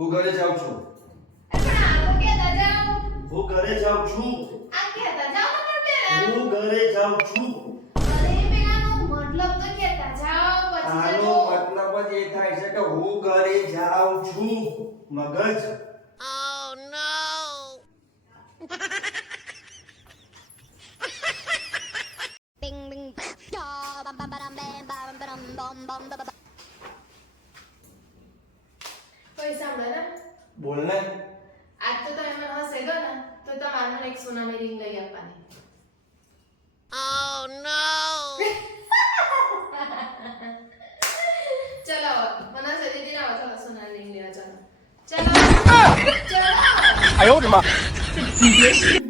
હું ઘરે જાઉં છું. પણ આ તો કહેતા જાઓ. હું ઘરે જાઉં છું. આ કહેતા જાઓ ને પણ પેલા. હું ઘરે જાઉં છું. અરે પેલાનો મતલબ તો કહેતા જાઓ પછી આનો જજો. મતલબ જ એ થાય છે કે હું ઘરે જાઉં છું. મગજ. Bing bing ba bam bam bam bam bam bam bam bam. કોઈ સાંભળે ને? બોલ ને. આજ તો તમે મને હસાઈ દો ને તો તમારે મને એક સોનાની ring લઈ આપવાની. Oh no! ચલો મને હસાઈ દીધી ને ચલો સોનાની ring લેવા ચલો. ચલો. ચલો. 哎呦我的妈！